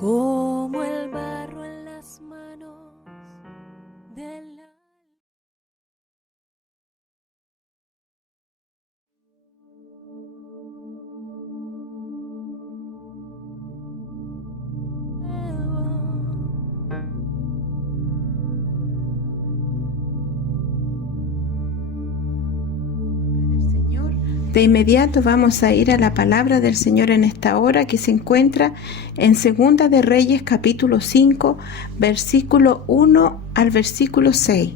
como el barro en las manos del De inmediato vamos a ir a la palabra del Señor en esta hora, que se encuentra en Segunda de Reyes capítulo 5, versículo 1 al versículo 6.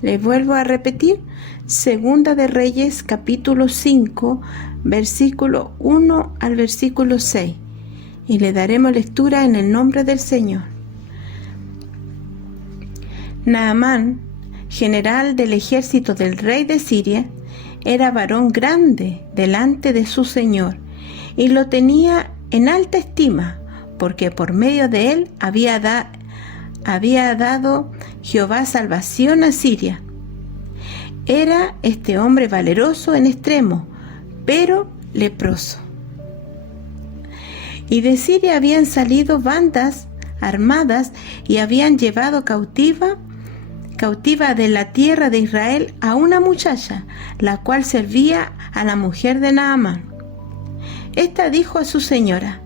Les vuelvo a repetir, Segunda de Reyes capítulo 5, versículo 1 al versículo 6. Y le daremos lectura en el nombre del Señor. Naamán, general del ejército del rey de Siria, era varón grande delante de su señor, y lo tenía en alta estima, porque por medio de él había dado Jehová salvación a Siria. Era este hombre valeroso en extremo, pero leproso. Y de Siria habían salido bandas armadas y habían llevado cautiva de la tierra de Israel a una muchacha, la cual servía a la mujer de Naamán. Esta dijo a su señora: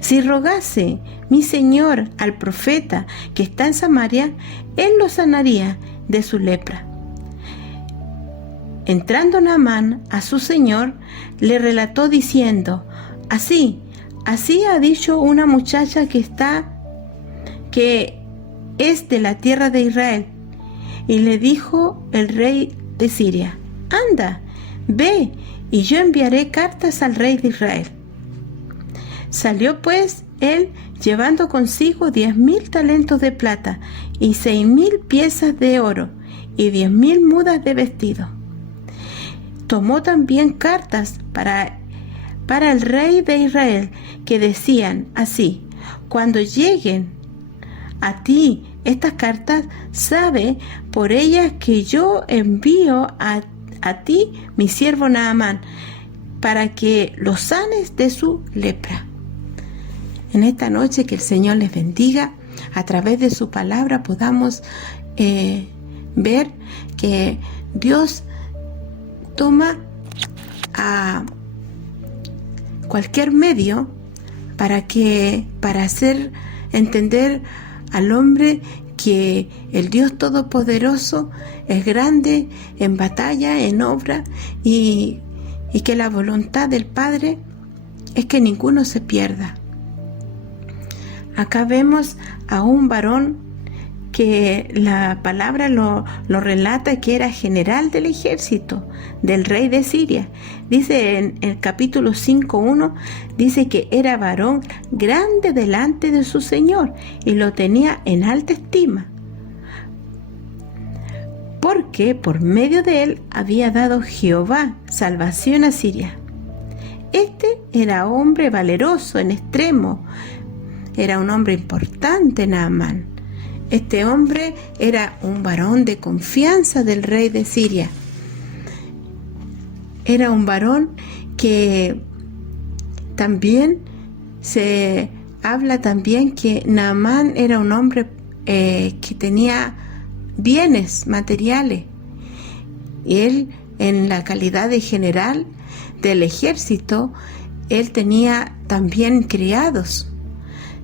si rogase mi señor al profeta que está en Samaria, él lo sanaría de su lepra. Entrando Naamán a su señor, le relató diciendo: así ha dicho una muchacha que es de la tierra de Israel. Y le dijo el rey de Siria: anda, ve, y yo enviaré cartas al rey de Israel. Salió pues él llevando consigo 10,000 talentos de plata y 6,000 piezas de oro y 10,000 mudas de vestido. Tomó también cartas para el rey de Israel, que decían así: cuando lleguen a ti estas cartas, sabe por ellas que yo envío a ti mi siervo Naamán, para que lo sanes de su lepra. En esta noche, que el Señor les bendiga. A través de su palabra podamos ver que Dios toma a cualquier medio para hacer entender al hombre que el Dios Todopoderoso es grande en batalla, en obra, y que la voluntad del Padre es que ninguno se pierda. Acá vemos a un varón que la palabra lo relata, que era general del ejército del rey de Siria. Dice en el capítulo 5:1, dice que era varón grande delante de su señor y lo tenía en alta estima, porque por medio de él había dado Jehová salvación a Siria. Este era hombre valeroso en extremo, era un hombre importante, Naamán. Este hombre era un varón de confianza del rey de Siria. Era un varón que también se habla también que Naamán era un hombre que tenía bienes materiales. Y él, en la calidad de general del ejército, él tenía también criados.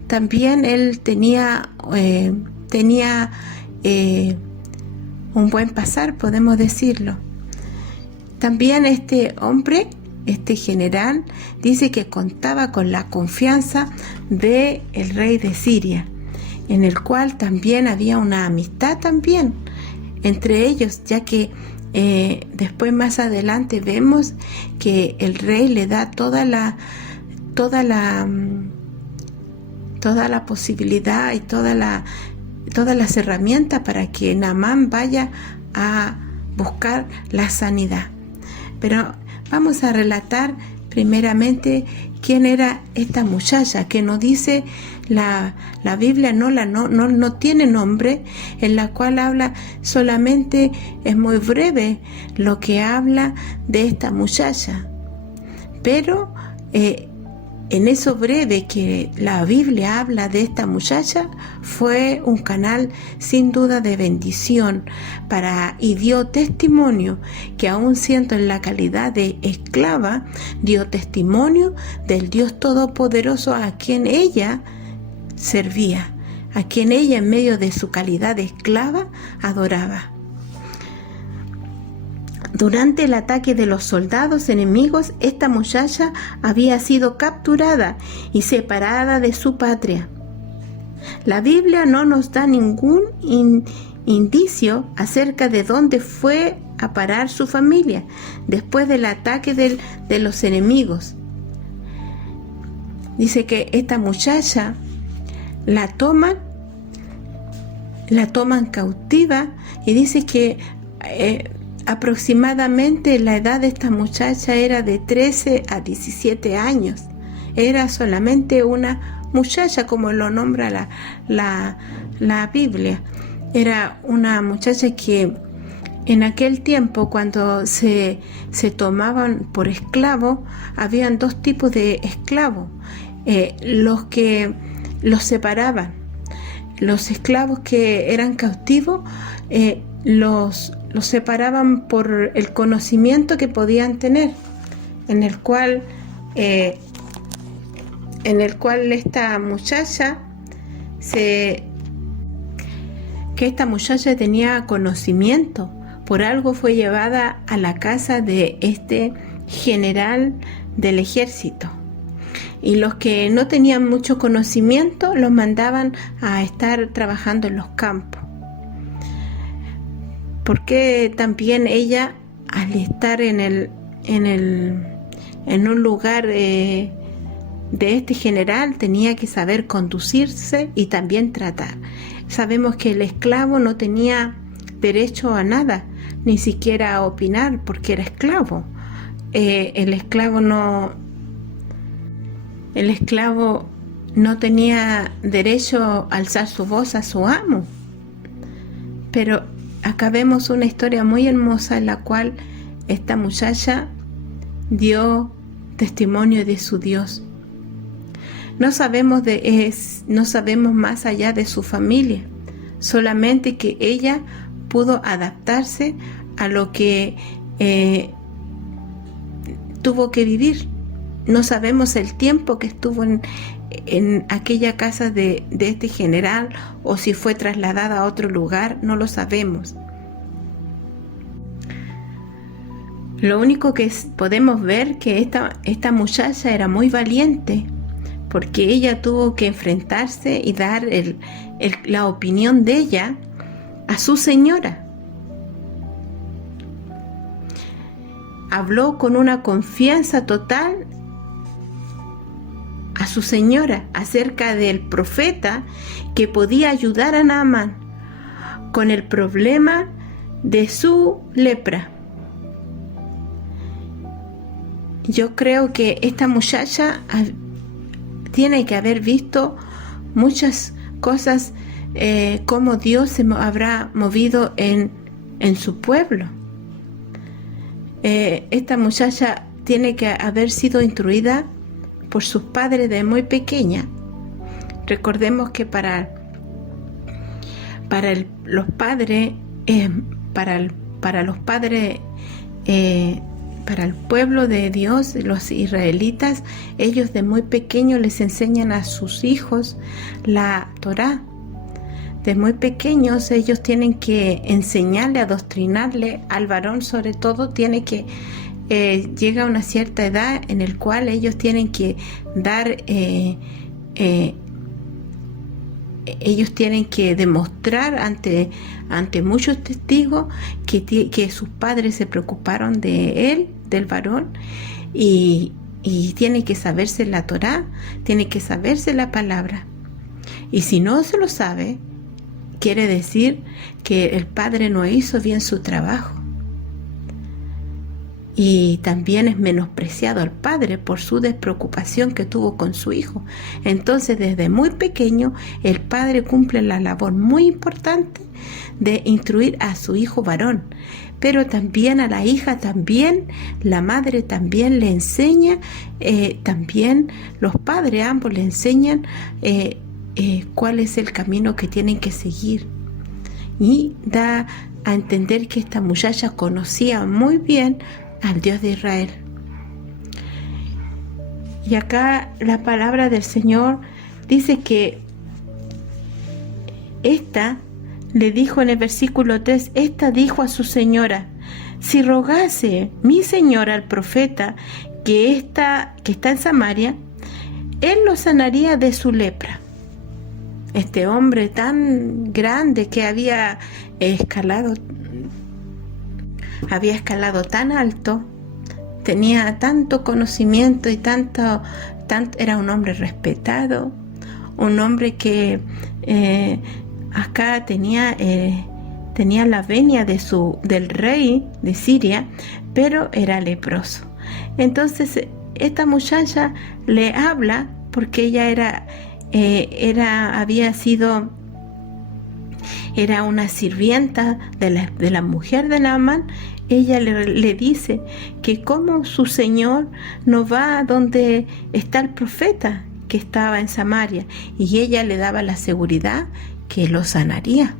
También él tenía un buen pasar, podemos decirlo. También este hombre, este general, dice que contaba con la confianza del rey de Siria, en el cual también había una amistad también entre ellos, ya que después más adelante vemos que el rey le da toda la posibilidad y todas las herramientas para que Naamán vaya a buscar la sanidad. Pero vamos a relatar primeramente quién era esta muchacha, que no dice la Biblia, no tiene nombre, en la cual habla solamente, es muy breve lo que habla de esta muchacha. Pero en eso breve que la Biblia habla de esta muchacha, fue un canal sin duda de bendición y dio testimonio que aún siendo en la calidad de esclava, dio testimonio del Dios Todopoderoso a quien ella servía, a quien ella en medio de su calidad de esclava adoraba. Durante el ataque de los soldados enemigos, esta muchacha había sido capturada y separada de su patria. La Biblia no nos da ningún indicio acerca de dónde fue a parar su familia después del ataque de los enemigos. Dice que esta muchacha la toman cautiva y dice que aproximadamente la edad de esta muchacha era de 13 a 17 años. Era solamente una muchacha, como lo nombra la Biblia. Era una muchacha que en aquel tiempo, cuando se tomaban por esclavos, habían dos tipos de esclavos. Los que los separaban. Los esclavos que eran cautivos, los separaban por el conocimiento que podían tener, en el cual esta muchacha tenía conocimiento, por algo fue llevada a la casa de este general del ejército. Y los que no tenían mucho conocimiento los mandaban a estar trabajando en los campos. Porque también ella, al estar en un lugar de este general, tenía que saber conducirse y también tratar. Sabemos que el esclavo no tenía derecho a nada, ni siquiera a opinar, porque era esclavo. El esclavo no tenía derecho a alzar su voz a su amo. Pero acá vemos una historia muy hermosa en la cual esta muchacha dio testimonio de su Dios. No sabemos más allá de su familia, solamente que ella pudo adaptarse a lo que tuvo que vivir. No sabemos el tiempo que estuvo en aquella casa de este general, o si fue trasladada a otro lugar, no lo sabemos. Lo único que podemos ver que esta muchacha era muy valiente, porque ella tuvo que enfrentarse y dar la opinión de ella a su señora. Habló con una confianza total a su señora acerca del profeta que podía ayudar a Naamán con el problema de su lepra. Yo creo que esta muchacha tiene que haber visto muchas cosas, cómo Dios se habrá movido en su pueblo. Esta muchacha tiene que haber sido instruida por sus padres de muy pequeña. Recordemos que para los padres, para el pueblo de Dios, los israelitas, ellos de muy pequeños les enseñan a sus hijos la Torá. De muy pequeños ellos tienen que enseñarle, adoctrinarle al varón, sobre todo tiene que llega a una cierta edad en el cual ellos tienen que dar, ellos tienen que demostrar ante muchos testigos que sus padres se preocuparon de él, del varón, y tiene que saberse la Torá, tiene que saberse la palabra. Y si no se lo sabe, quiere decir que el padre no hizo bien su trabajo. Y también es menospreciado al padre por su despreocupación que tuvo con su hijo. Entonces, desde muy pequeño, el padre cumple la labor muy importante de instruir a su hijo varón, pero también a la hija, también la madre también le enseña, también los padres ambos le enseñan cuál es el camino que tienen que seguir. Y da a entender que esta muchacha conocía muy bien al Dios de Israel. Y acá la palabra del Señor dice que esta le dijo en el versículo 3, esta dijo a su señora, si rogase mi señora al profeta que está en Samaria, él lo sanaría de su lepra. Este hombre tan grande que había escalado tan alto, tenía tanto conocimiento y tanto, era un hombre respetado, un hombre que acá tenía la venia del rey de Siria, pero era leproso. Entonces esta muchacha le habla porque ella era una sirvienta de la mujer de Naamán. Ella le dice que como su señor no va a donde está el profeta que estaba en Samaria, y ella le daba la seguridad que lo sanaría.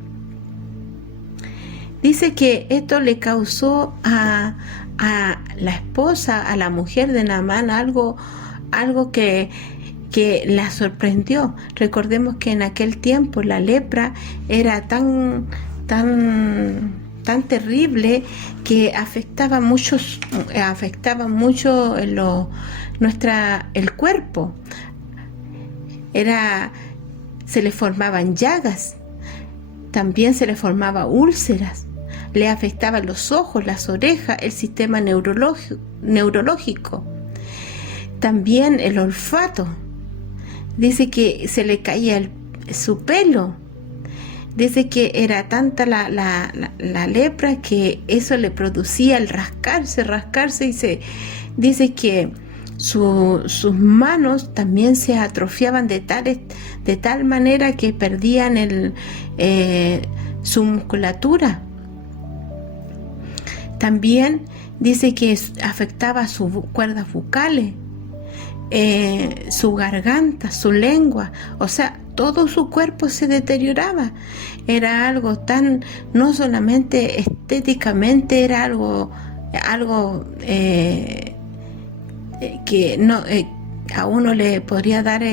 Dice que esto le causó a la esposa, a la mujer de Naamán, algo que la sorprendió. Recordemos que en aquel tiempo la lepra era tan terrible que afectaba mucho el cuerpo. Se le formaban llagas, también se le formaban úlceras, le afectaban los ojos, las orejas, el sistema neurológico, también el olfato. Dice que se le caía su pelo. Dice que era tanta la lepra que eso le producía el rascarse, y dice que sus manos también se atrofiaban de tal manera que perdían su musculatura. También dice que afectaba sus cuerdas vocales, su garganta, su lengua, o sea, todo su cuerpo se deterioraba. Era algo no solamente estéticamente, era algo que no, a uno le podría dar,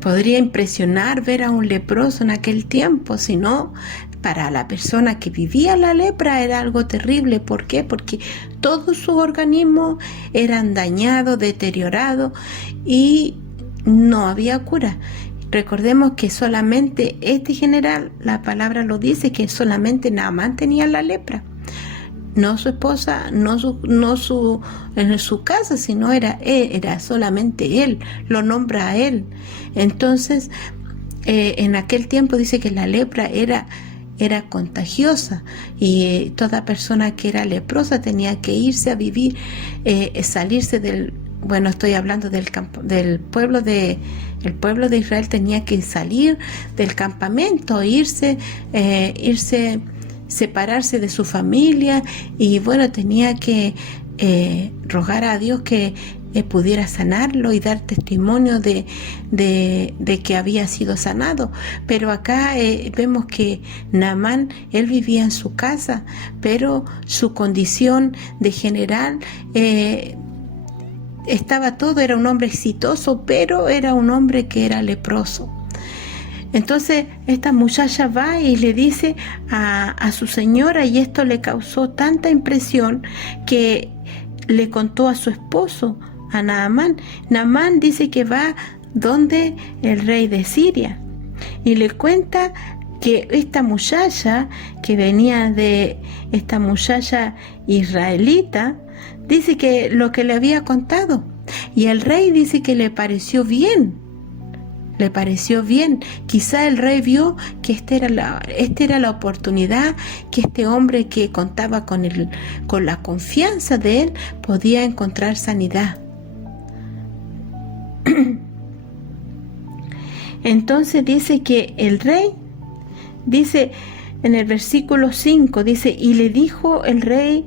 podría impresionar ver a un leproso en aquel tiempo, sino para la persona que vivía la lepra era algo terrible. ¿Por qué? Porque todo su organismo era dañado, deteriorado, y no había cura. Recordemos que solamente este general, la palabra lo dice, que solamente Naamán tenía la lepra. No su esposa, no en su casa, sino era solamente él, lo nombra a él. Entonces, en aquel tiempo dice que la lepra era contagiosa, y toda persona que era leprosa tenía que irse a vivir, salirse estoy hablando del pueblo de Israel, tenía que salir del campamento, irse, separarse de su familia, y tenía que rogar a Dios que pudiera sanarlo y dar testimonio de que había sido sanado. Pero acá vemos que Naamán, él vivía en su casa, pero su condición de general era un hombre exitoso, pero era un hombre que era leproso. Entonces esta muchacha va y le dice a su señora, y esto le causó tanta impresión que le contó a su esposo, a Naamán. Naamán dice que va donde el rey de Siria y le cuenta que esta muchacha israelita, dice que lo que le había contado, y el rey dice que le pareció bien. Quizá el rey vio que esta era la oportunidad, que este hombre que contaba con la confianza de él podía encontrar sanidad. Entonces dice que el rey, dice en el versículo 5, dice, y le dijo el rey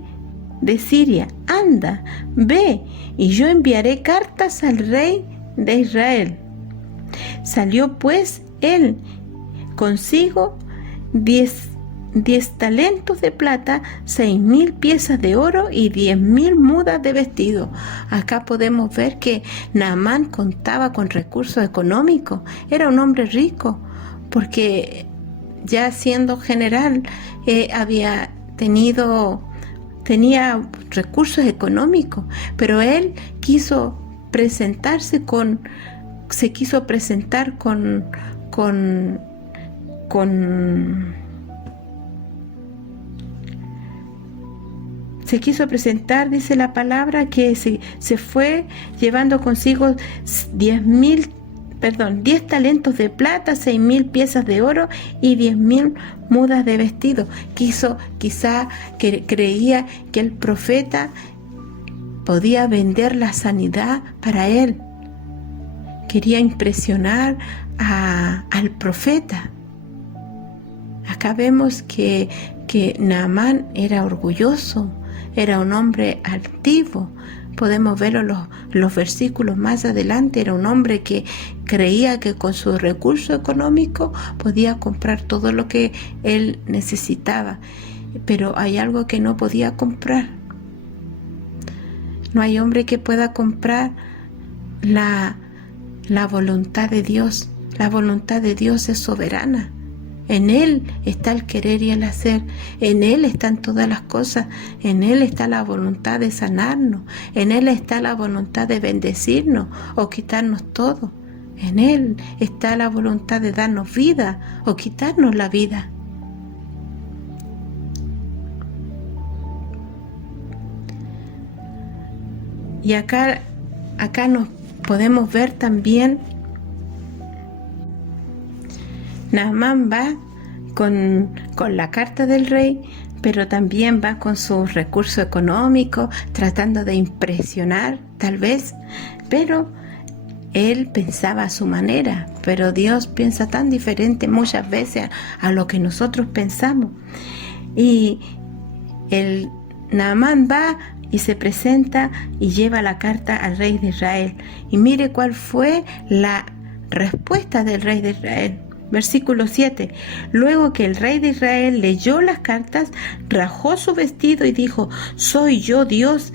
de Siria, anda, ve, y yo enviaré cartas al rey de Israel. Salió pues él consigo 10 talentos de plata, 6,000 piezas de oro y 10,000 mudas de vestido. Acá podemos ver que Naamán contaba con recursos económicos, era un hombre rico, porque ya siendo general tenía recursos económicos, pero él se quiso presentar dice la palabra, que se fue llevando consigo 10 talentos de plata, 6,000 piezas de oro y 10,000 mudas de vestido. Quizá creía que el profeta podía vender la sanidad para él. Quería impresionar al profeta. Acá vemos que Naamán era orgulloso, era un hombre altivo. Podemos verlo los versículos más adelante. Era un hombre que creía que con su recurso económico podía comprar todo lo que él necesitaba. Pero hay algo que no podía comprar. No hay hombre que pueda comprar la voluntad de Dios. La voluntad de Dios es soberana. En Él está el querer y el hacer. En Él están todas las cosas. En Él está la voluntad de sanarnos. En Él está la voluntad de bendecirnos o quitarnos todo. En Él está la voluntad de darnos vida o quitarnos la vida. Y acá nos podemos ver también, Naamán va con la carta del rey, pero también va con sus recursos económicos, tratando de impresionar, tal vez, pero él pensaba a su manera, pero Dios piensa tan diferente muchas veces a lo que nosotros pensamos. Y el Naamán va y se presenta y lleva la carta al rey de Israel. Y mire cuál fue la respuesta del rey de Israel. Versículo 7. Luego que el rey de Israel leyó las cartas, rajó su vestido y dijo: ¿soy yo Dios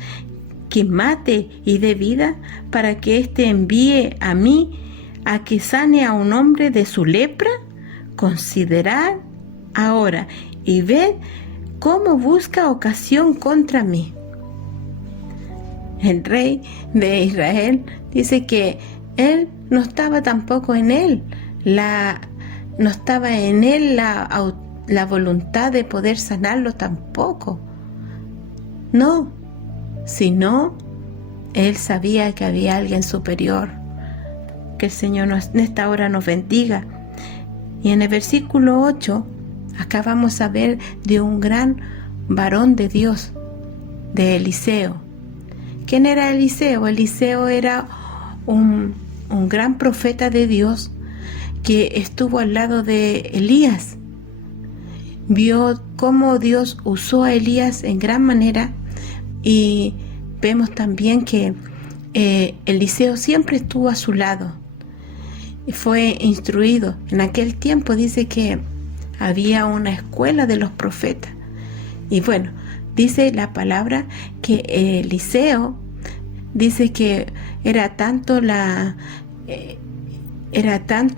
que mate y dé vida, para que éste envíe a mí a que sane a un hombre de su lepra? Considerad ahora y ved cómo busca ocasión contra mí. El rey de Israel dice que él no estaba tampoco en él la voluntad de poder sanarlo tampoco. No, sino él sabía que había alguien superior. Que el Señor en esta hora nos bendiga. Y en el versículo 8, acá vamos a ver de un gran varón de Dios, de Eliseo. ¿Quién era Eliseo? Eliseo era un gran profeta de Dios que estuvo al lado de Elías. Vio cómo Dios usó a Elías en gran manera, y vemos también que Eliseo siempre estuvo a su lado. Fue instruido. En aquel tiempo dice que había una escuela de los profetas. Y bueno, dice la palabra que Eliseo dice que era tanto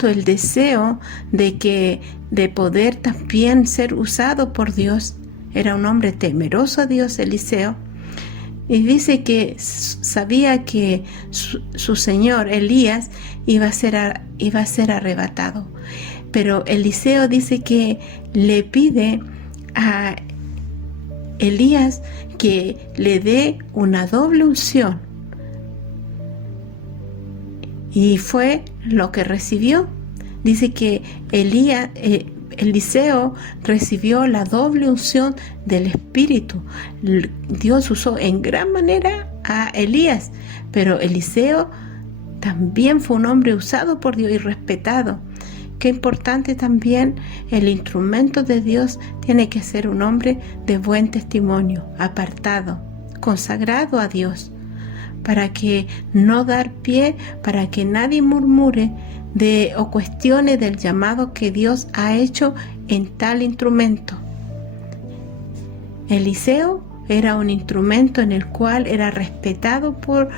el deseo de poder también ser usado por Dios. Era un hombre temeroso a Dios, Eliseo. Y dice que sabía que su señor Elías iba a ser arrebatado. Pero Eliseo dice que le pide a Elías que le dé una doble unción. Y fue lo que recibió. Dice que Eliseo recibió la doble unción del Espíritu. Dios usó en gran manera a Elías, pero Eliseo también fue un hombre usado por Dios y respetado. qué importante también el instrumento de Dios tiene que ser un hombre de buen testimonio, apartado, consagrado a Dios, para que no dar pie, para que nadie murmure o cuestione del llamado que Dios ha hecho en tal instrumento. Eliseo era un instrumento en el cual era respetado por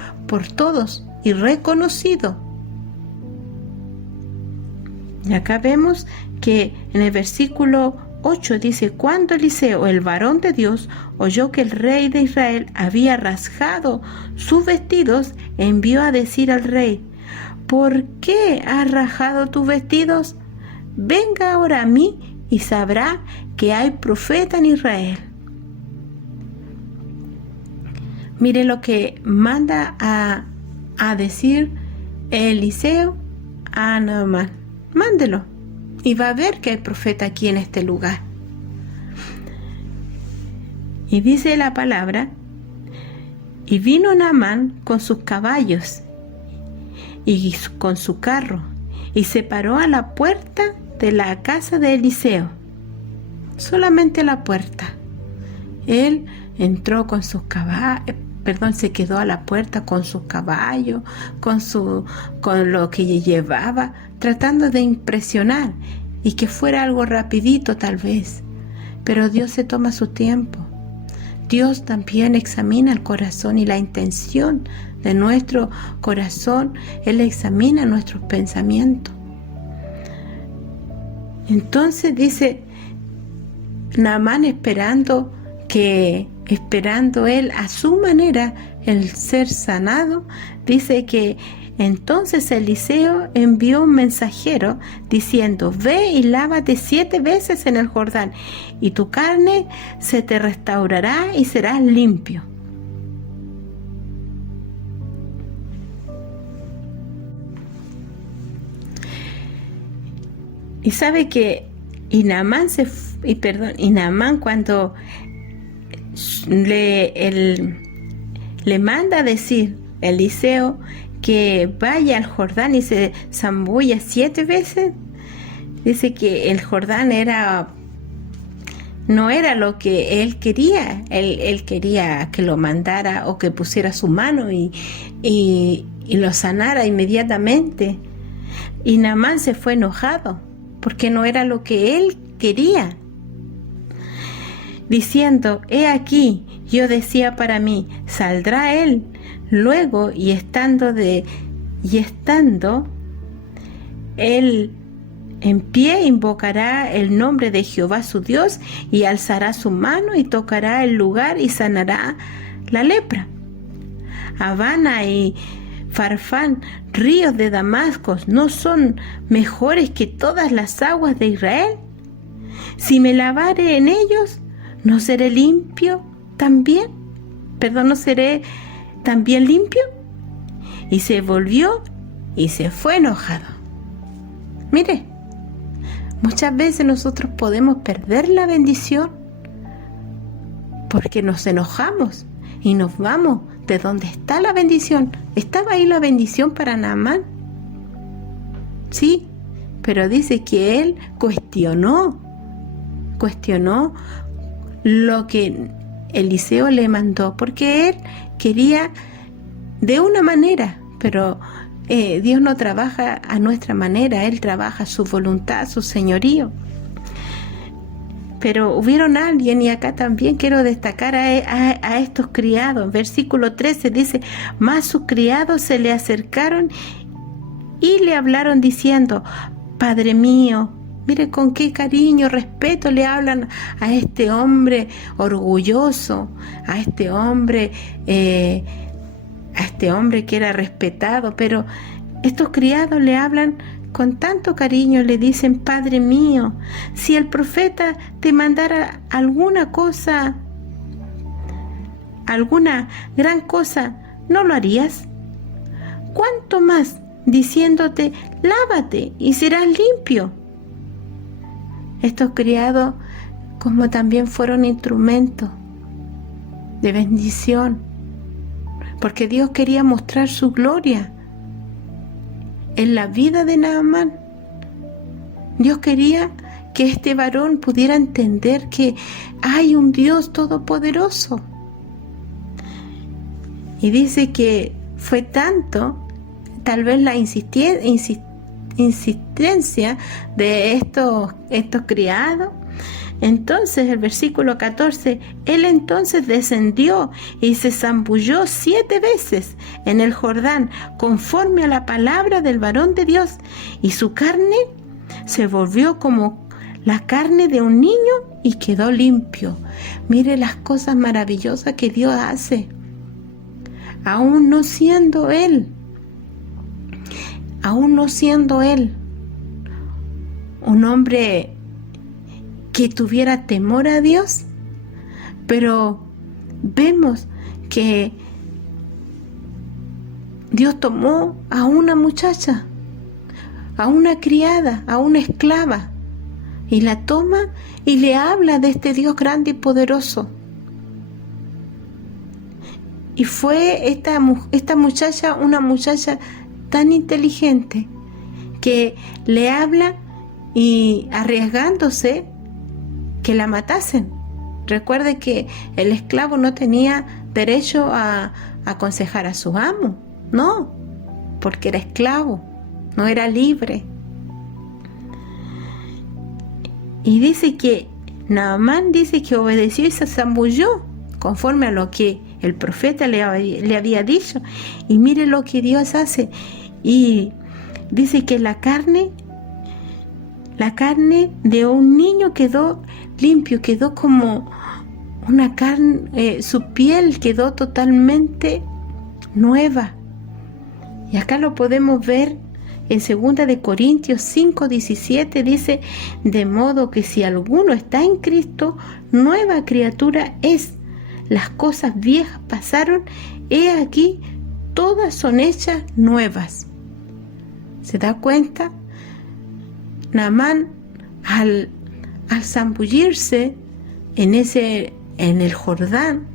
todos y reconocido. Y acá vemos que en el versículo 8 dice: cuando Eliseo, el varón de Dios, oyó que el rey de Israel había rasgado sus vestidos, envió a decir al rey: ¿por qué has rasgado tus vestidos? Venga ahora a mí y sabrá que hay profeta en Israel. Mire lo que manda a decir Eliseo a Naamán: mándelo y va a ver que hay profeta aquí en este lugar. Y dice la palabra: y vino Naamán con sus caballos y con su carro, y se paró a la puerta de la casa de Eliseo, solamente a la puerta. Él entró con sus caballos, se quedó a la puerta con sus caballos, con lo que llevaba, tratando de impresionar y que fuera algo rapidito tal vez. Pero Dios se toma su tiempo. Dios también examina el corazón y la intención de nuestro corazón. Él examina nuestros pensamientos. Entonces dice Naamán, esperando él a su manera el ser sanado, dice que entonces Eliseo envió un mensajero diciendo: ve y lávate 7 veces en el Jordán, y tu carne se te restaurará y serás limpio. Y sabe que Naamán cuando le manda a decir Eliseo que vaya al Jordán y se zambulla 7 veces, dice que el Jordán no era lo que él quería. Él quería que lo mandara o que pusiera su mano y lo sanara inmediatamente. Y Naamán se fue enojado porque no era lo que él quería, diciendo: he aquí, yo decía para mí, saldrá él luego, y estando él en pie, invocará el nombre de Jehová su Dios, y alzará su mano y tocará el lugar y sanará la lepra. Habana y Farfán, ríos de Damasco, ¿no son mejores que todas las aguas de Israel? Si me lavare en ellos, ¿no seré limpio también? ¿No seré también limpio? Y se volvió y se fue enojado. Mire, muchas veces nosotros podemos perder la bendición porque nos enojamos y nos vamos de donde está la bendición. ¿Estaba ahí la bendición para Naamán? Sí, pero dice que él cuestionó lo que Eliseo le mandó, porque él quería de una manera, pero Dios no trabaja a nuestra manera. Él trabaja su voluntad, su señorío. Pero hubieron alguien, y acá también quiero destacar a estos criados. Versículo 13 dice: mas sus criados se le acercaron y le hablaron diciendo: Padre mío. Mire con qué cariño, respeto le hablan a este hombre orgulloso, a este hombre que era respetado. Pero estos criados le hablan con tanto cariño, le dicen: Padre mío, si el profeta te mandara alguna cosa, alguna gran cosa, ¿no lo harías? ¿Cuánto más diciéndote: lávate y serás limpio? Estos criados como también fueron instrumentos de bendición, porque Dios quería mostrar su gloria en la vida de Naamán. Dios quería que este varón pudiera entender que hay un Dios todopoderoso. Y dice que fue tanto, tal vez la insistencia de estos criados. Entonces el versículo 14, él entonces descendió y se zambulló 7 veces en el Jordán, conforme a la palabra del varón de Dios, y su carne se volvió como la carne de un niño y quedó limpio. Mire las cosas maravillosas que Dios hace, aún no siendo Él un hombre que tuviera temor a Dios, pero vemos que Dios tomó a una muchacha, a una criada, a una esclava, y la toma y le habla de este Dios grande y poderoso. Y fue esta muchacha, una muchacha tan inteligente, que le habla y arriesgándose que la matasen. Recuerde que el esclavo no tenía derecho a aconsejar a su amo, no, porque era esclavo, no era libre. Y dice que Naamán dice que obedeció y se zambulló conforme a lo que el profeta le había dicho. Y mire lo que Dios hace. Y dice que la carne de un niño quedó limpio, quedó como una carne, su piel quedó totalmente nueva. Y acá lo podemos ver en 2 de Corintios 5:17, dice: de modo que si alguno está en Cristo, nueva criatura es. Las cosas viejas pasaron, he aquí, todas son hechas nuevas. ¿Se da cuenta? Naamán, al zambullirse en el Jordán,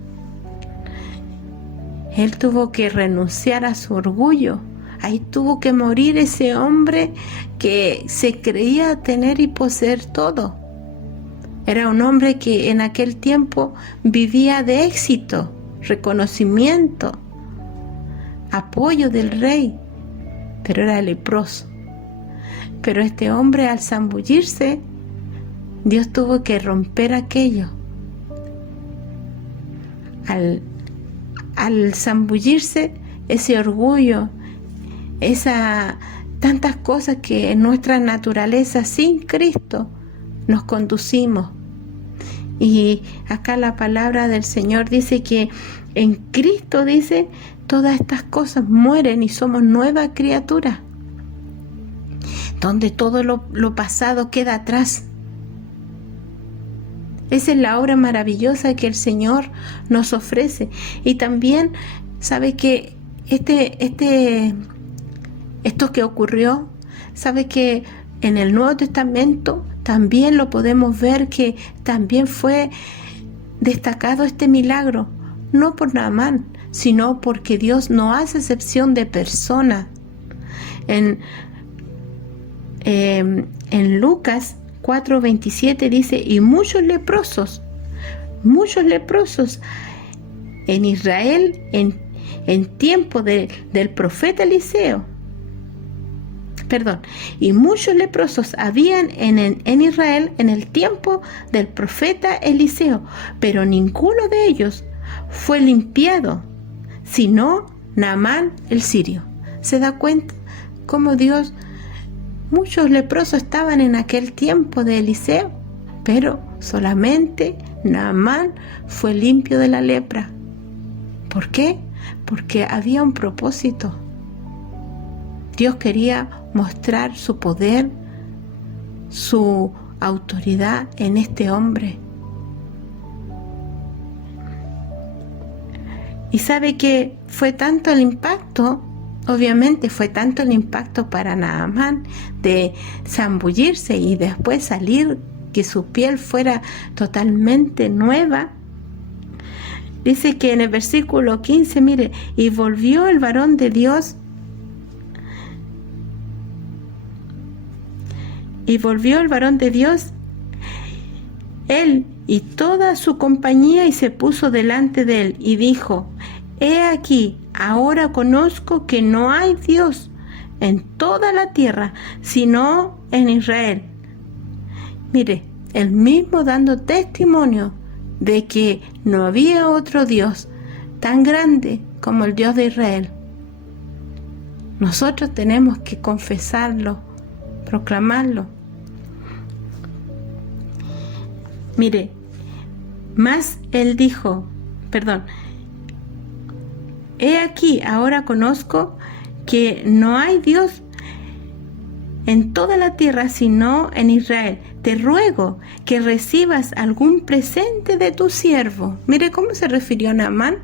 él tuvo que renunciar a su orgullo. Ahí tuvo que morir ese hombre que se creía tener y poseer todo. Era un hombre que en aquel tiempo vivía de éxito, reconocimiento, apoyo del rey, pero era leproso. Pero este hombre, al zambullirse, Dios tuvo que romper aquello. Al zambullirse, ese orgullo, tantas cosas que en nuestra naturaleza sin Cristo nos conducimos. Y acá la palabra del Señor dice que en Cristo, dice, todas estas cosas mueren y somos nueva criatura, donde todo lo pasado queda atrás. Esa es la obra maravillosa que el Señor nos ofrece. Y también sabe que esto que ocurrió, sabe que en el Nuevo Testamento también lo podemos ver, que también fue destacado este milagro, no por Naamán, sino porque Dios no hace excepción de persona. En Lucas 4:27 dice: y muchos leprosos en Israel en tiempo del profeta Eliseo, y muchos leprosos habían en Israel en el tiempo del profeta Eliseo, pero ninguno de ellos fue limpiado, sino Naamán el sirio. ¿Se da cuenta cómo Dios? Muchos leprosos estaban en aquel tiempo de Eliseo, pero solamente Naamán fue limpio de la lepra. ¿Por qué? Porque había un propósito. Dios quería mostrar su poder, su autoridad en este hombre. Y sabe que fue tanto el impacto, obviamente fue tanto el impacto para Naamán de zambullirse y después salir, que su piel fuera totalmente nueva. Dice que en el versículo 15, mire, y volvió el varón de Dios Y volvió el varón de Dios, él y toda su compañía, y se puso delante de él, y dijo: He aquí, ahora conozco que no hay Dios en toda la tierra, sino en Israel. Mire, él mismo dando testimonio de que no había otro Dios tan grande como el Dios de Israel. Nosotros tenemos que confesarlo, proclamarlo. Mire, más él dijo, he aquí, ahora conozco que no hay Dios en toda la tierra, sino en Israel. Te ruego que recibas algún presente de tu siervo. Mire cómo se refirió a Naamán.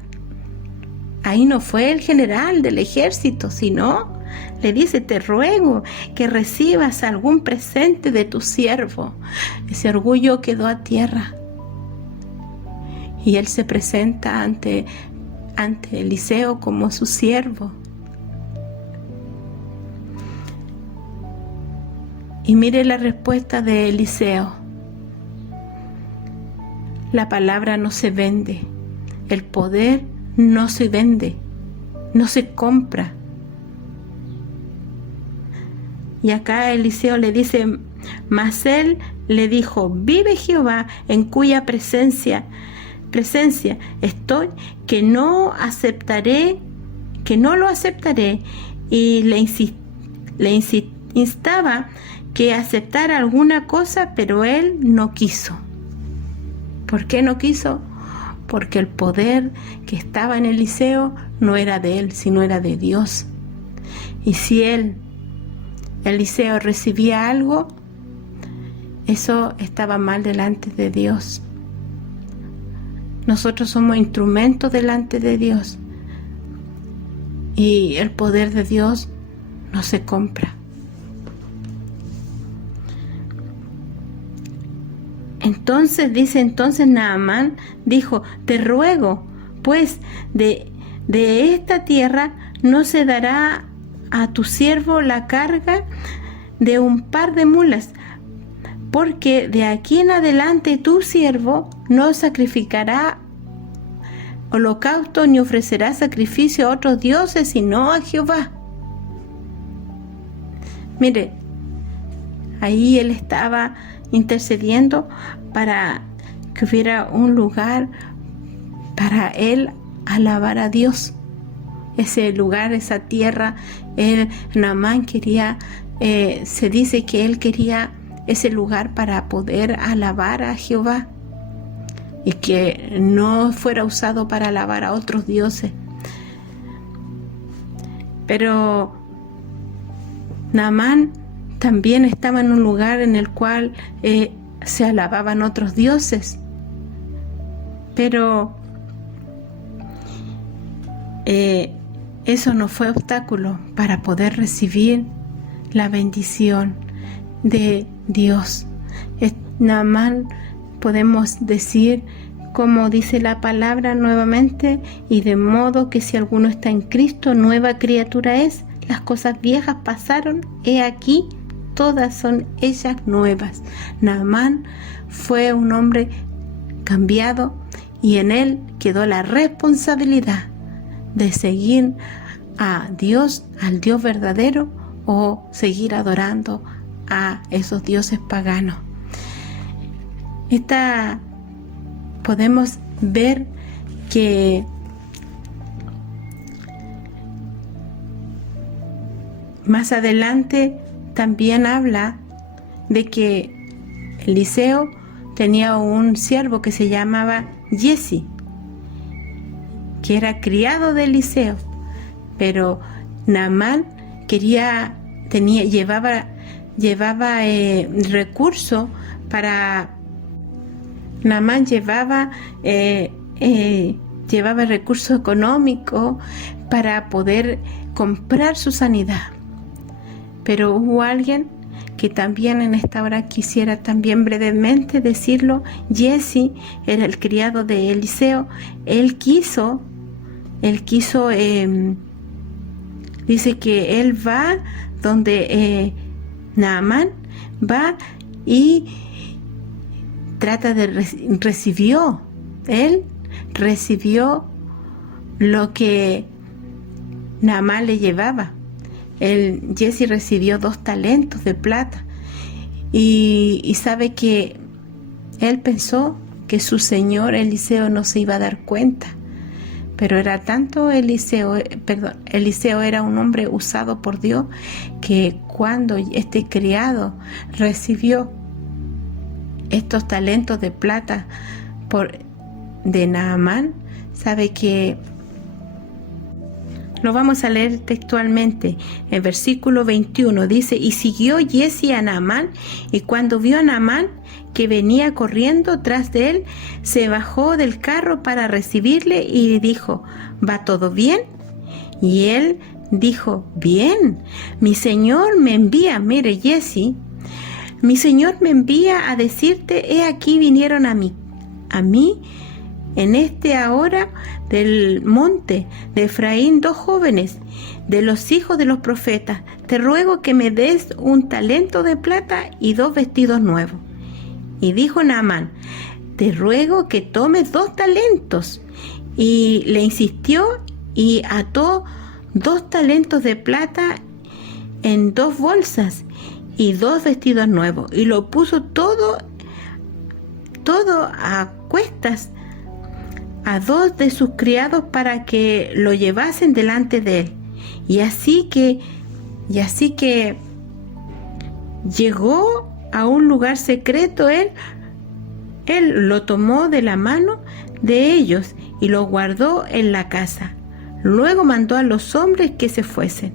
Ahí no fue el general del ejército, sino le dice: te ruego que recibas algún presente de tu siervo. Ese orgullo quedó a tierra. Y él se presenta ante Eliseo como su siervo. Y mire la respuesta de Eliseo: la palabra no se vende, el poder no se vende, no se compra. Y acá Eliseo le dice: mas él le dijo: vive Jehová, en cuya presencia estoy, que no lo aceptaré. Y le instaba que aceptara alguna cosa, pero él no quiso. ¿Por qué no quiso? Porque el poder que estaba en Eliseo no era de él, sino era de Dios. Y si Eliseo recibía algo, eso estaba mal delante de Dios. Nosotros somos instrumentos delante de Dios, y el poder de Dios no se compra. Entonces Naamán dijo: te ruego, pues, de esta tierra no se dará a tu siervo la carga de un par de mulas, porque de aquí en adelante tu siervo no sacrificará holocausto ni ofrecerá sacrificio a otros dioses, sino a Jehová. Mire, ahí él estaba intercediendo para que hubiera un lugar para él alabar a Dios. Ese lugar, esa tierra, Naamán quería, se dice que él quería ese lugar para poder alabar a Jehová, y que no fuera usado para alabar a otros dioses. Pero Naamán también estaba en un lugar en el cual se alababan otros dioses, pero eso no fue obstáculo para poder recibir la bendición de Dios. Naamán, podemos decir, como dice la palabra nuevamente: y de modo que si alguno está en Cristo, nueva criatura es, las cosas viejas pasaron, he aquí, todas son ellas nuevas. Naamán fue un hombre cambiado, y en él quedó la responsabilidad de seguir a Dios, al Dios verdadero, o seguir adorando a esos dioses paganos. Podemos ver que más adelante también habla de que Eliseo tenía un siervo que se llamaba Giezi, que era criado de Eliseo, pero Naamán llevaba recursos para... Naamán llevaba recursos económicos para poder comprar su sanidad. Pero hubo alguien que también en esta hora quisiera también brevemente decirlo. Giezi era el criado de Eliseo. Él quiso, dice que él va donde Naamán va y él recibió lo que Naamán le llevaba. Jesse recibió 2 talentos de plata y sabe que él pensó que su señor Eliseo no se iba a dar cuenta, pero era tanto Eliseo era un hombre usado por Dios, que cuando este criado recibió estos talentos de plata de Naamán, sabe que lo vamos a leer textualmente. En versículo 21 dice: y siguió Jesse a Naamán, y cuando vio a Naamán que venía corriendo tras de él, se bajó del carro para recibirle y dijo: ¿va todo bien? Y él dijo: bien, mi señor me envía. Mire, Jesse, mi señor me envía a decirte: he aquí vinieron a mí en ahora del monte de Efraín 2 jóvenes de los hijos de los profetas. Te ruego que me des 1 talento de plata y 2 vestidos nuevos. Y dijo Naamán: te ruego que tomes 2 talentos. Y le insistió y ató 2 talentos de plata en 2 bolsas y 2 vestidos nuevos, y lo puso todo a cuestas a 2 de sus criados para que lo llevasen delante de él. Y así que llegó a un lugar secreto, él lo tomó de la mano de ellos y lo guardó en la casa. Luego mandó a los hombres que se fuesen.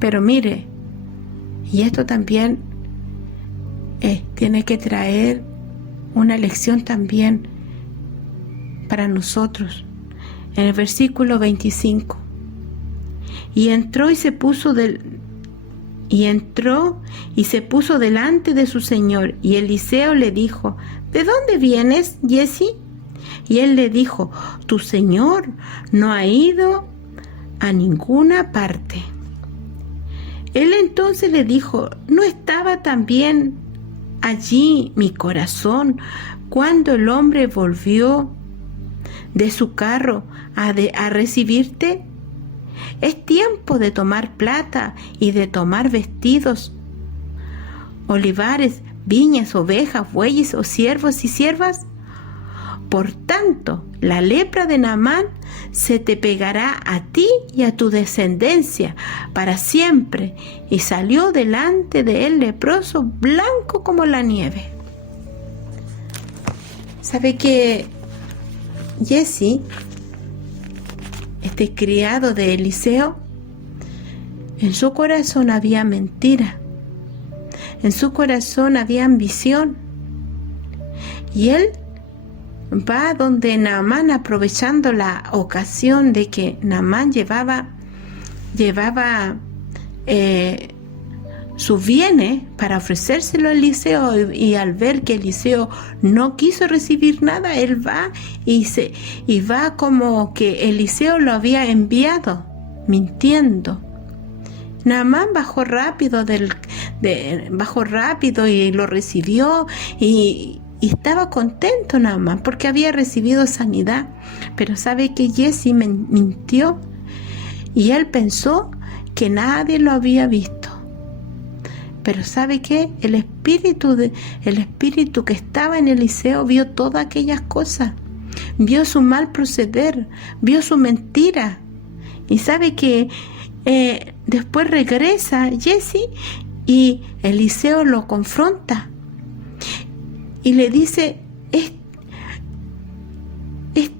Pero mire, y esto también tiene que traer una lección también para nosotros. En el versículo 25: y entró y se puso delante de su señor, y Eliseo le dijo: ¿de dónde vienes, Jesse? Y él le dijo: tu señor no ha ido a ninguna parte. Él entonces le dijo: ¿no estaba también allí mi corazón cuando el hombre volvió de su carro a recibirte? Es tiempo de tomar plata y de tomar vestidos, olivares, viñas, ovejas, bueyes o siervos y siervas. Por tanto, la lepra de Naamán se te pegará a ti y a tu descendencia para siempre. Y salió delante de él leproso, blanco como la nieve. ¿Sabe que Jesse, este criado de Eliseo, en su corazón había mentira, en su corazón había ambición, y él va donde Naamán, aprovechando la ocasión de que Naamán llevaba sus bienes para ofrecérselo a Eliseo, y al ver que Eliseo no quiso recibir nada, él va y va como que Eliseo lo había enviado, mintiendo. Naamán bajó rápido y lo recibió, y estaba contento Naamán porque había recibido sanidad. Pero sabe que Jesse mintió, y él pensó que nadie lo había visto. Pero ¿sabe qué? El espíritu que estaba en Eliseo vio todas aquellas cosas, vio su mal proceder, vio su mentira. Y sabe que después regresa Jesse, y Eliseo lo confronta y le dice: es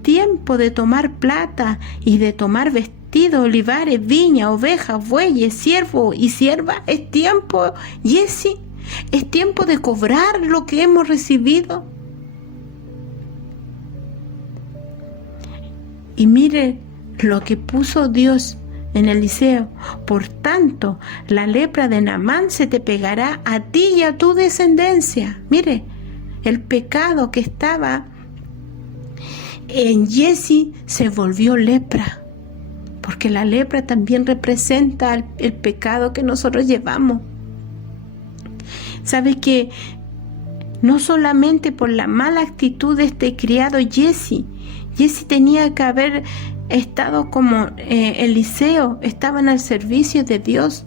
tiempo de tomar plata y de tomar vestidos, olivares, viña, ovejas, bueyes, siervo y sierva. Es tiempo, Jesse, es tiempo de cobrar lo que hemos recibido. Y mire lo que puso Dios en Eliseo: por tanto, la lepra de Naamán se te pegará a ti y a tu descendencia. Mire, el pecado que estaba en Jesse se volvió lepra, porque la lepra también representa el pecado que nosotros llevamos. ¿Sabe que no solamente por la mala actitud de este criado Jesse tenía que haber estado como Eliseo, estaban al servicio de Dios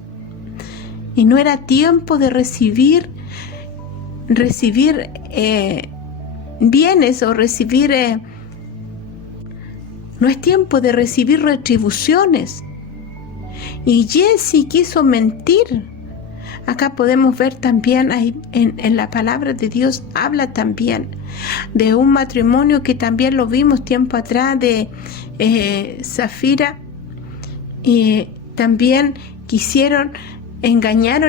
y no era tiempo de recibir bienes o no es tiempo de recibir retribuciones. Y Jesse quiso mentir. Acá podemos ver también en la palabra de Dios, habla también de un matrimonio que también lo vimos tiempo atrás de Zafira, y también quisieron engañar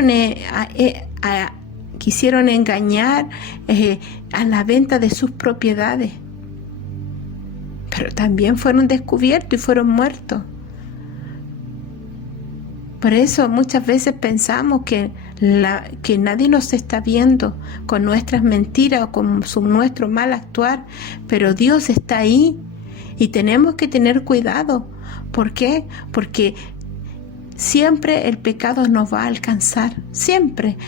a la venta de sus propiedades, pero también fueron descubiertos y fueron muertos. Por eso muchas veces pensamos que nadie nos está viendo con nuestras mentiras o con nuestro mal actuar, pero Dios está ahí y tenemos que tener cuidado. ¿Por qué? Porque siempre el pecado nos va a alcanzar, siempre.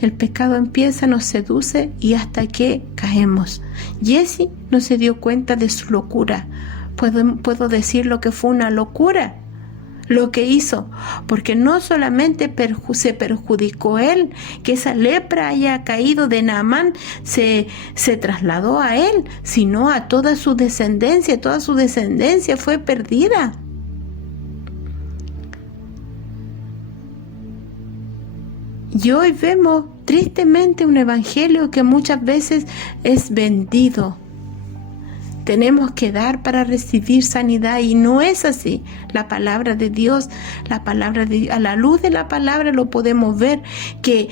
El pecado empieza, nos seduce y hasta que caemos. Jesse no se dio cuenta de su locura. Puedo decir lo que fue una locura lo que hizo, porque no solamente se perjudicó él, que esa lepra haya caído de Naamán, se trasladó a él, sino a toda su descendencia fue perdida. Y hoy vemos tristemente un evangelio que muchas veces es vendido. Tenemos que dar para recibir sanidad y no es así. La palabra de Dios, a la luz de la palabra lo podemos ver, que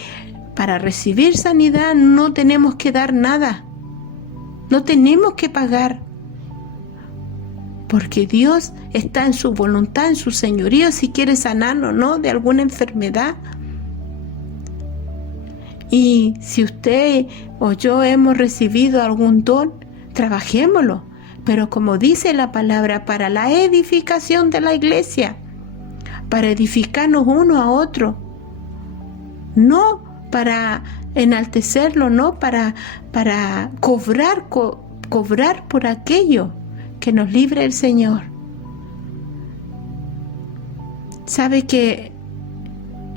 para recibir sanidad no tenemos que dar nada, no tenemos que pagar, porque Dios está en su voluntad, en su señorío, si quiere sanarnos, ¿no?, de alguna enfermedad. Y si usted o yo hemos recibido algún don, trabajémoslo, pero como dice la palabra, para la edificación de la iglesia, para edificarnos uno a otro, no para enaltecerlo, no para cobrar por aquello que nos libre el Señor. Sabe que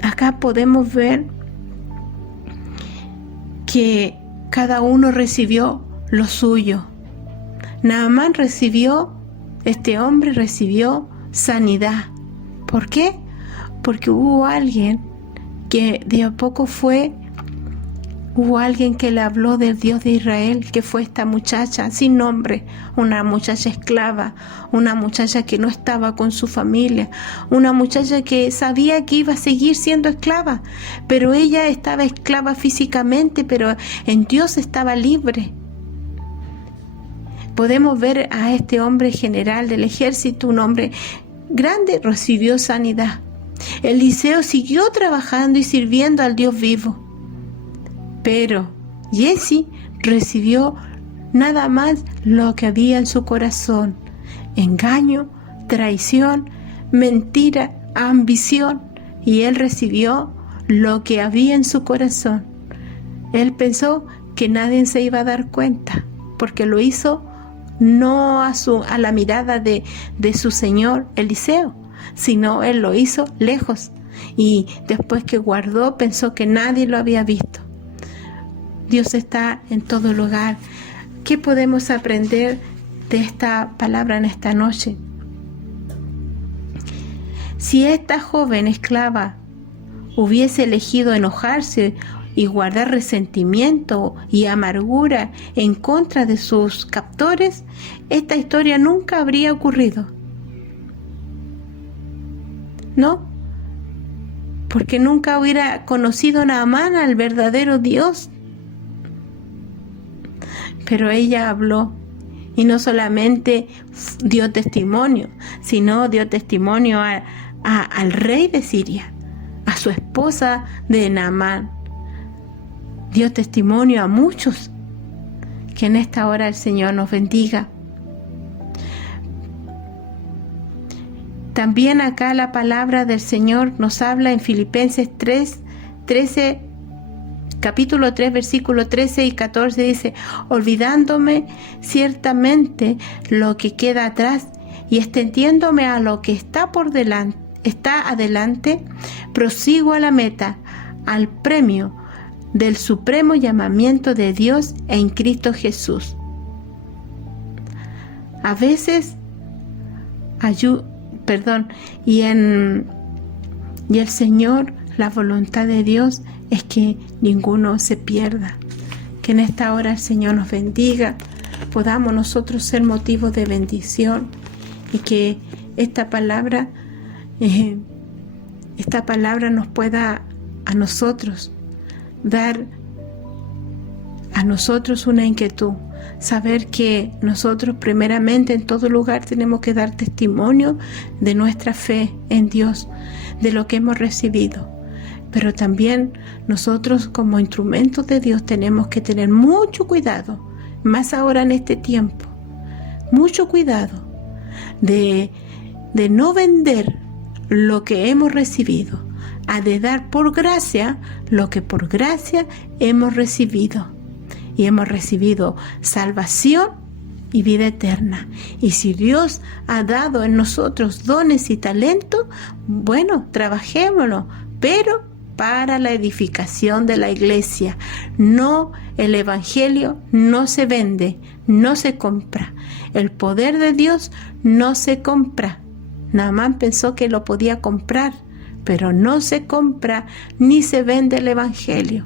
acá podemos ver que cada uno recibió lo suyo. Naamán este hombre recibió sanidad. ¿Por qué? Porque hubo alguien que de a poco hubo alguien que le habló del Dios de Israel, que fue esta muchacha sin nombre, una muchacha esclava, una muchacha que no estaba con su familia, una muchacha que sabía que iba a seguir siendo esclava, pero ella estaba esclava físicamente, pero en Dios estaba libre. Podemos ver a este hombre general del ejército, un hombre grande, recibió sanidad. Eliseo siguió trabajando y sirviendo al Dios vivo. Pero Jesse recibió nada más lo que había en su corazón: engaño, traición, mentira, ambición. Y él recibió lo que había en su corazón. Él pensó que nadie se iba a dar cuenta, porque lo hizo no a la mirada de su señor Eliseo, sino él lo hizo lejos. Y después que guardó, pensó que nadie lo había visto. Dios está en todo lugar. ¿Qué podemos aprender de esta palabra en esta noche? Si esta joven esclava hubiese elegido enojarse y guardar resentimiento y amargura en contra de sus captores, esta historia nunca habría ocurrido. ¿No? Porque nunca hubiera conocido Naamán al verdadero Dios. Pero ella habló, y no solamente dio testimonio, sino dio testimonio al rey de Siria, a su esposa de Naamán. Dio testimonio a muchos. Que en esta hora el Señor nos bendiga. También acá la palabra del Señor nos habla en Filipenses 3:13, capítulo 3, versículos 13 y 14 dice: olvidándome ciertamente lo que queda atrás y extendiéndome a lo que está adelante, prosigo a la meta, al premio del supremo llamamiento de Dios en Cristo Jesús. A veces y el Señor, la voluntad de Dios es que ninguno se pierda. Que en esta hora el Señor nos bendiga, podamos nosotros ser motivos de bendición, y que esta palabra nos pueda a nosotros dar a nosotros una inquietud, saber que nosotros primeramente en todo lugar tenemos que dar testimonio de nuestra fe en Dios, de lo que hemos recibido. Pero también nosotros como instrumentos de Dios tenemos que tener mucho cuidado, más ahora en este tiempo, mucho cuidado de no vender lo que hemos recibido, de dar por gracia lo que por gracia hemos recibido. Y hemos recibido salvación y vida eterna. Y si Dios ha dado en nosotros dones y talentos, bueno, trabajémoslo, pero para la edificación de la iglesia. No, el evangelio no se vende, no se compra. El poder de Dios no se compra. Naamán pensó que lo podía comprar, pero no se compra ni se vende el evangelio.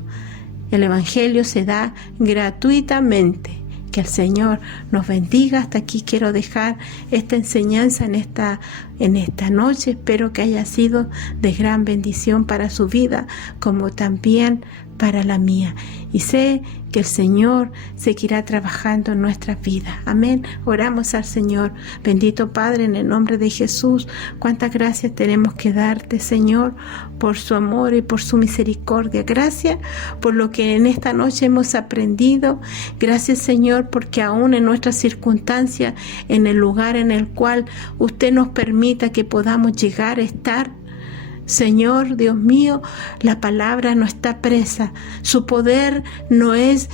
El evangelio se da gratuitamente. Que el Señor nos bendiga. Hasta aquí quiero dejar esta enseñanza en esta noche. Espero que haya sido de gran bendición para su vida, como también para la mía. Y sé que el Señor seguirá trabajando en nuestras vidas. Amén. Oramos al Señor. Bendito Padre, en el nombre de Jesús, cuántas gracias tenemos que darte, Señor, por su amor y por su misericordia. Gracias por lo que en esta noche hemos aprendido. Gracias, Señor, porque aún en nuestras circunstancias, en el lugar en el cual usted nos permita que podamos llegar a estar, Señor, Dios mío, la palabra no está presa. Su poder no es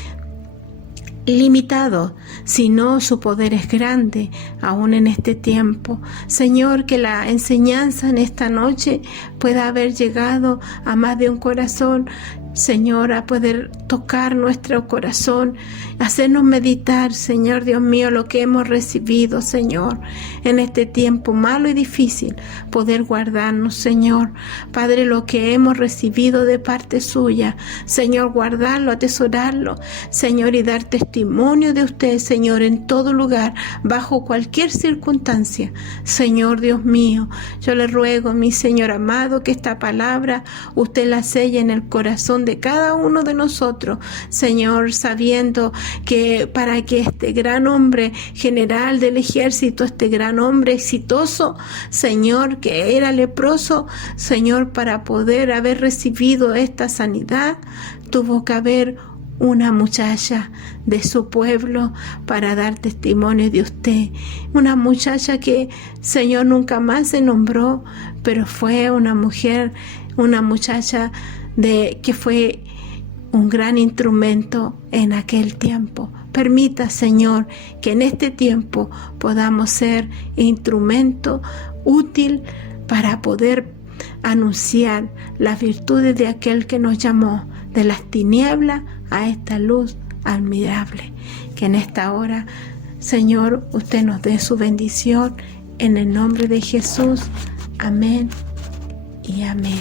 limitado, sino su poder es grande, aún en este tiempo. Señor, que la enseñanza en esta noche pueda haber llegado a más de un corazón, Señor, a poder tocar nuestro corazón, hacernos meditar, Señor Dios mío, lo que hemos recibido, Señor, en este tiempo malo y difícil, poder guardarnos, Señor, Padre, lo que hemos recibido de parte suya, Señor, guardarlo, atesorarlo, Señor, y dar testimonio de usted, Señor, en todo lugar, bajo cualquier circunstancia, Señor Dios mío. Yo le ruego, mi Señor amado, que esta palabra usted la selle en el corazón de cada uno de nosotros, Señor, sabiendo que para que este gran hombre general del ejército, este gran hombre exitoso, Señor, que era leproso, Señor, para poder haber recibido esta sanidad, tuvo que haber una muchacha de su pueblo para dar testimonio de usted. Una muchacha que, Señor, nunca más se nombró, pero fue una mujer, una muchacha que fue un gran instrumento en aquel tiempo. Permita, Señor, que en este tiempo podamos ser instrumento útil para poder anunciar las virtudes de aquel que nos llamó de las tinieblas a esta luz admirable. Que en esta hora, Señor, usted nos dé su bendición en el nombre de Jesús. Amén y amén.